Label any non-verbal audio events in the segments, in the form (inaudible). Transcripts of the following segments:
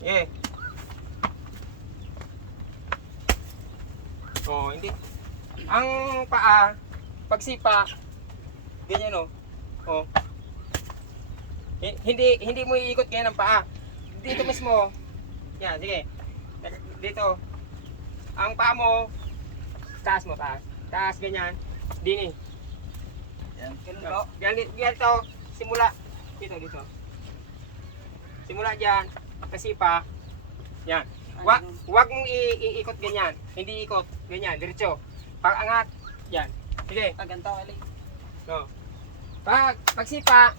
Eh. Oh, hindi. Ang paa, pagsipa, ganyan oh. Oh. Hi- Hindi hindi mo iikot ganyan ang paa. Dito mismo. Yan, sige. Dito. Ang paa mo, taas mo, taas. Taas, ganyan. Dini. Yan. Ganun po. Ganito, ganito. Simula. Dito, dito. Simula dyan. Kasi pa. Yan. Wag, wag mong iikot ganyan. Hindi ikot. Ganyan, diretso. Pag angat. Yan. Sige. Ah, ganito, Ali. No. Pag pagsipa,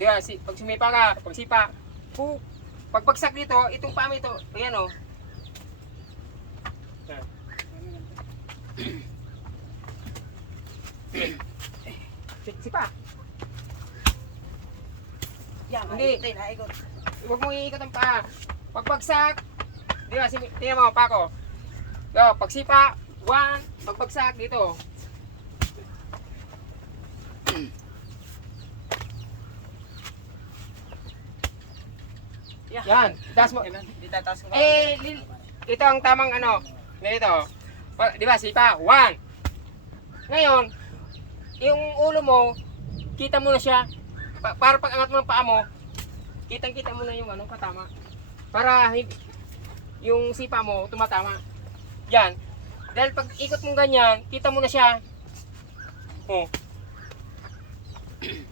di ba, si, pag sumipa ka, pagsipa, pu, pag bagsak dito, itong paa mo ito, ayan o. Yan. Si- (coughs) Sipa. Yan, Hindi. Hindi. Naikot. Huwag mong iikot ang paa. Pag bagsak, di ba, tingnan mo, pa ko. Yo, pagsipa, one, pag bagsak dito. Yeah. Yan, taas mo. Eh, ito ang tamang ano, ganito. Pa- Di ba, sipa, one. Ngayon, yung ulo mo, kita mo na siya. Pa- para pag angat mo ng paa mo, kitang-kita mo na yung ano, katama. Para yung sipa mo, tumatama. Yan. Dahil pag ikot mo ganyan, kita mo na siya. Oh. (clears throat)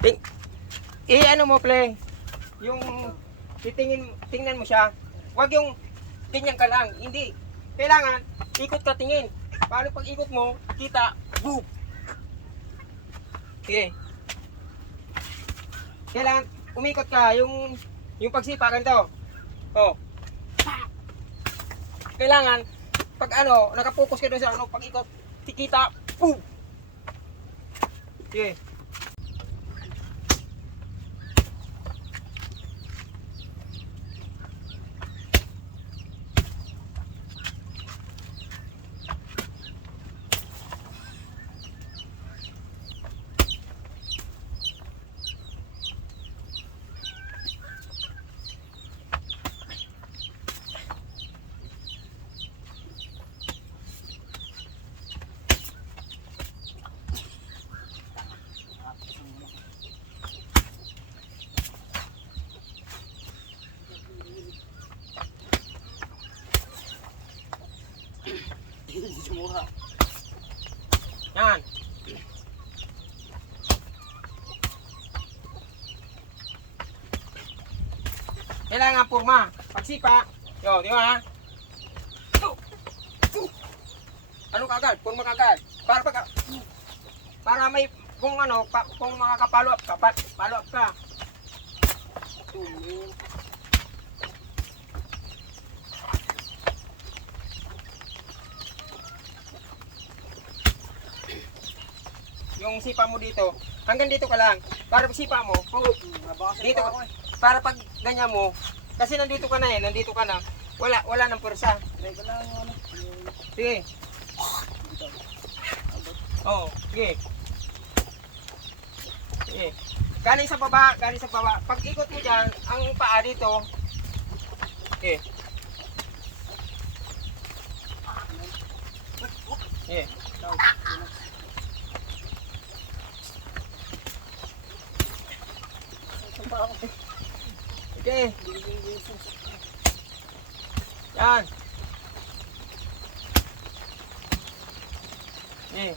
Ting eh ano mo play yung titingin tingnan mo siya wag yung ganyan ka lang hindi kailangan ikot ka tingin. Paano pag ikot mo kita boom. Sige. Kailangan umikot ka yung yung pagsipa ganito. Oh. Kailangan pag ano nakapokus ka doon sa ano pag ikot tikita boom. Sige Sumuha. Yan. Kailangan purma. Pagsipa. Yo, di ba? Ano kagad? Purma kagad. Para pag para may kung ano, pa, kung makaka-follow up ka, pa, follow up ka. Yung sipa mo dito, hanggang dito ka lang. Para pag sipa mo, kung Dito. eh. para pag ganyan mo, kasi nandito ka na eh, nandito ka na, wala, wala ng pwersa. Ano. Sige. Oo, sige. Sige. Galing sa baba, galing sa baba. Pag ikot mo dyan, ang paa dito. Okay. Sige. Ito Okay. Yan. Okay.